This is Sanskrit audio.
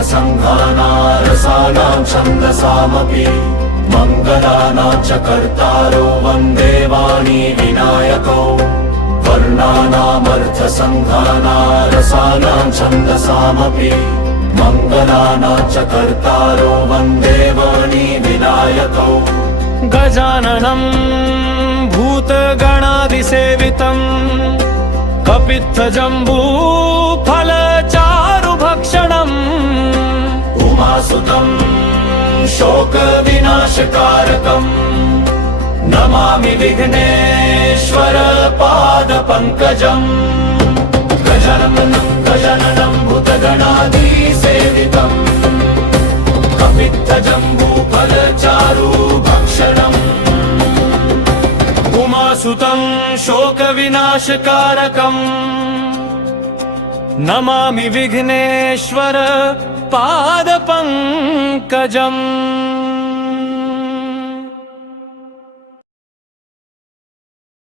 रसानां छन्दसामपि मङ्गलानां च कर्तारो वन्दे वाणी विनायको वर्णानामर्थसङ्घानां रसानां छन्दसामपि मङ्गलानां च कर्तारो वन्दे वाणी विनायको गजाननं भूतगणादिसेवितं कपित्थजम्बूफलचारुभक्षणम् उमासुतं शोकविनाशकारकम् नमामि विघ्नेश्वर पादपङ्कजम् गजाननं भूतगणादिसेवितं कपित्थजम्बूफलचारुभक्षणम् उमासुतं शोकविनाशकारकम् नमामि विघ्नेश्वर पादपङ्कजम्।